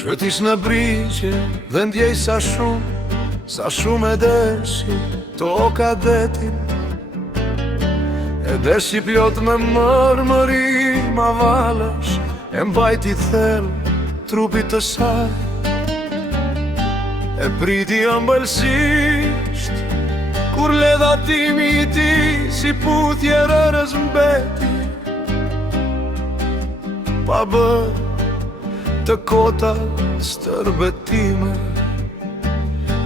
Shëtis në brigje dhe ndjej sa shumë e deshi toka detin. E deshi plot me mërmëri ma valësh, e mbajti thellë trupit të saj. E priti ëmbëlsisht, kur ledhatimi i ti si puthje rërës mbeti. Pa bërë të kota stërbetime,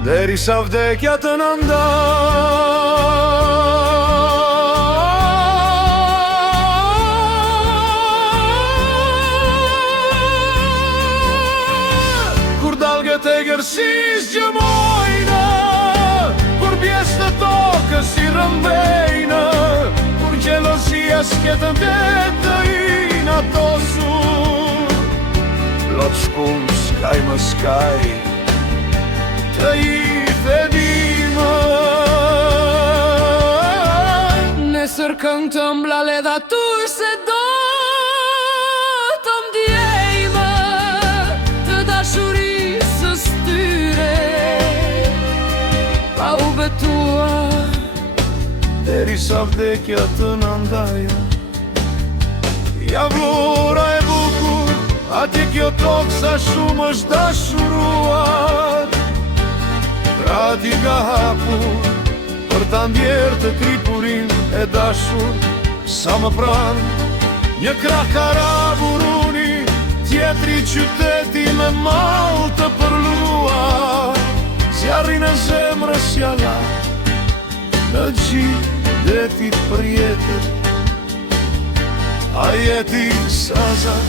deri sa vdekja të në ndaj. Kur dalgët e gërsis gjëmojnë, kur bjes të tokës i rëmbejnë, kur gjelosia s'ketë mbet të inë ato sur. Lot shkum s'kaj më skaj të i thedime. Nesër këngë të mbla ledha tuj se do të mdjejme të dashurisë styre. Pa u betua deri sa vdekja të në ndaja. Ja vlora e bukur, atje kjo tokë sa shumë është dashuruar. Prati ka hapur për ta ndjerë të kripurin e dashur. Sa më pranë një krah Karaburuni, tjetri qyteti me mall të përluar. Zjarrin e zemrës jalla në gjithë detit për jetër, a jeti sazan.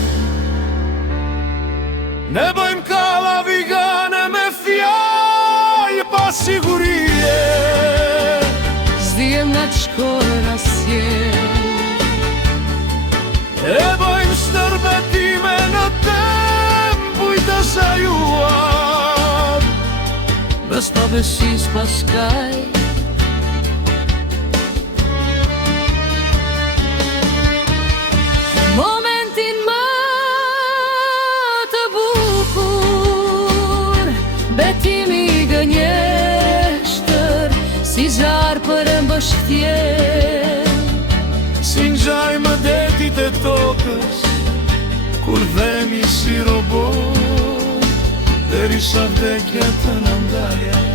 Ne bëjmë kalla vigane me fjallë pa sigurie. zdijem në të shkojnë asje. E bëjmë stërbetime në tempuj të sajuar. Bës pa besis pas kaj, momentin më të bukur, betimi i gënjeshtër, si zjarë për mbështje. Si ngjaj më detit e tokës, kur dhemi si robot, deri sa vdekja të në ndaja.